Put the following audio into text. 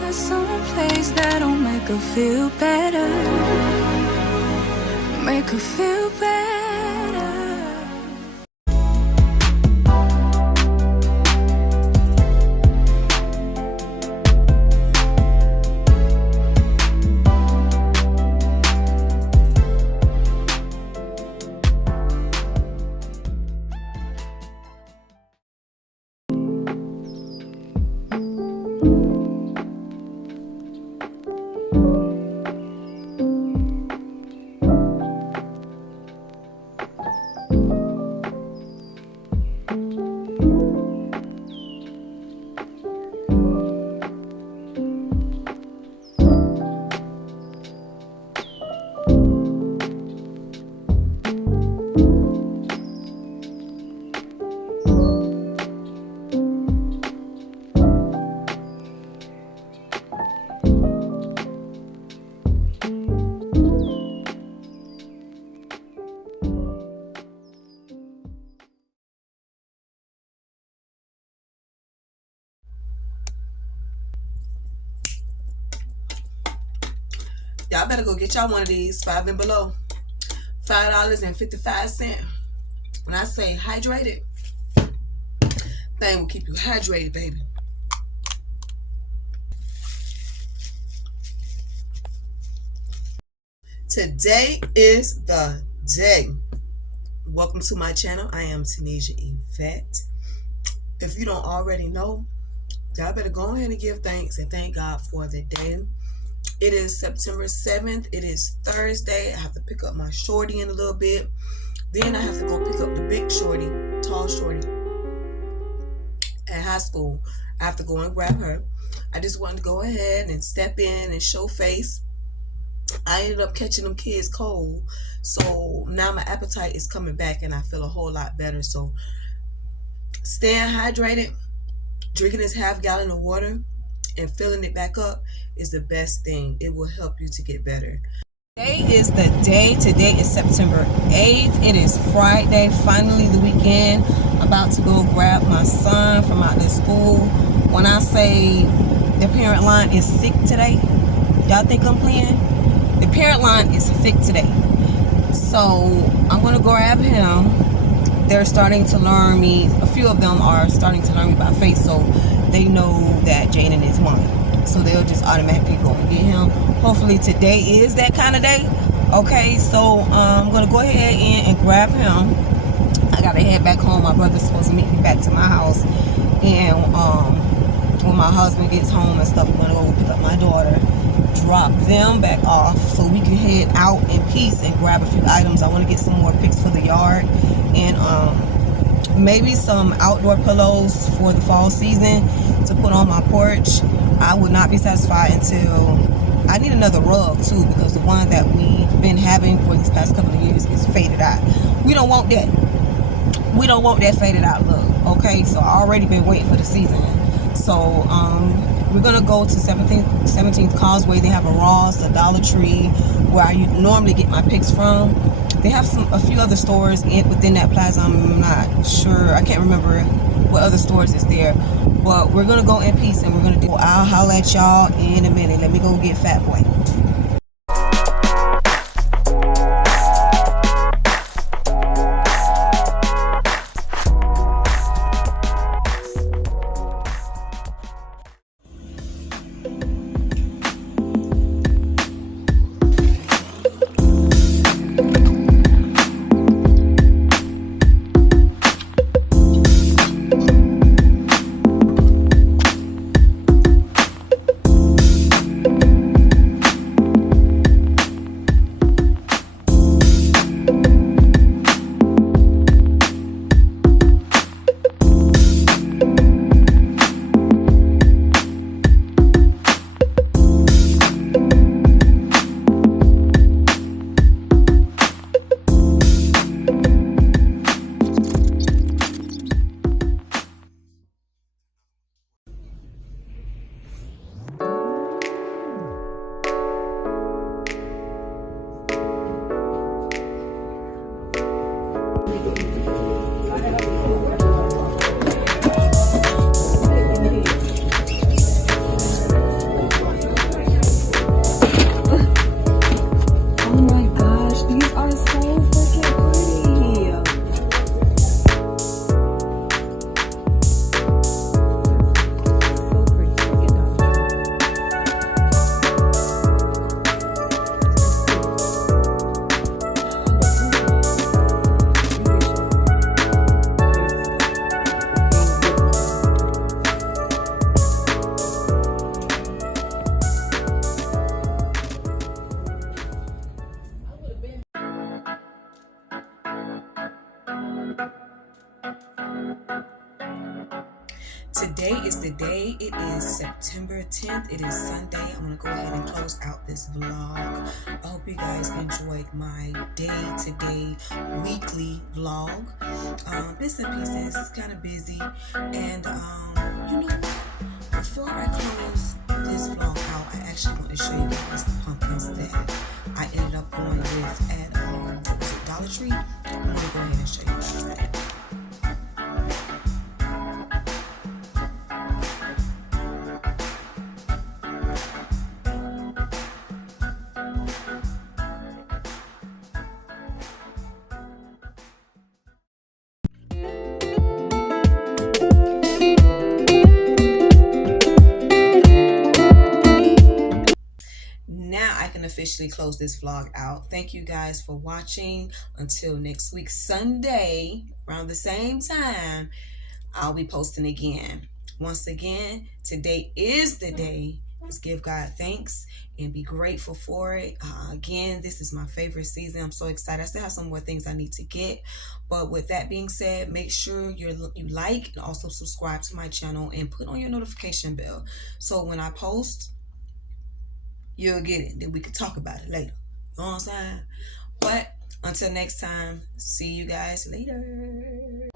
there some place that'll make her feel better? Make her feel better. Y'all better go get y'all one of these, 5 and below. $5.55. When I say hydrated, thing will keep you hydrated, baby. Today is the day. Welcome to my channel. I am Tenesia Yvette. If you don't already know, y'all better go ahead and give thanks and thank God for the day. It is September 7th. It is Thursday. I have to pick up my shorty in a little bit. Then I have to go pick up the big shorty, tall shorty, at high school. I have to go and grab her. I just wanted to go ahead and step in and show face. I ended up catching them kids cold. So now my appetite is coming back and I feel a whole lot better. So staying hydrated, drinking this half-gallon of water, and filling it back up is the best thing. It will help you to get better. Today is the day. Today is September 8th. It is Friday, finally the weekend. About to go grab my son from out of school. When I say the parent line is thick today, y'all think I'm playing? The parent line is thick today. So I'm gonna grab him. They're starting to learn me. A few of them are starting to learn me by face, so they know that Jaden is mine. So they'll just automatically go and get him. Hopefully today is that kind of day. Okay, so I'm gonna go ahead and grab him. I gotta head back home. My brother's supposed to meet me back to my house, and when my husband gets home and stuff, I'm gonna go pick up my daughter, drop them back off so we can head out in peace and grab a few items. I want to get some more picks for the yard and maybe some outdoor pillows for the fall season to put on my porch. I would not be satisfied until I need another rug too, because the one that we've been having for these past couple of years is faded out. We don't want that. We don't want that faded out look. Okay, so I already been waiting for the season. So we're gonna go to 17th Causeway. They have a Ross, a Dollar Tree, where I normally get my picks from. They have a few other stores within that plaza. I'm not sure. I can't remember what other stores is there. But we're gonna go in peace and we're gonna do. I'll holler at y'all in a minute. Let me go get Fat Boy. Today is the day. It is September 10th. It is Sunday. I'm going to go ahead and close out this vlog. I hope you guys enjoyed my day-to-day weekly vlog. Bits and pieces, kind of busy. And, before I close this vlog out, I actually want to show you guys the pumpkins that I ended up going with at Dollar Tree. I'm going to go ahead and show you guys that. Officially close this vlog out. Thank you guys for watching. Until next week Sunday around the same time, I'll be posting again. Once again, today is the day. Let's give God thanks and be grateful for it. Again, this is my favorite season. I'm so excited. I still have some more things I need to get, but with that being said, make sure you like and also subscribe to my channel and put on your notification bell so when I post, you'll get it. Then we can talk about it later. You know what I'm saying? But until next time, see you guys later.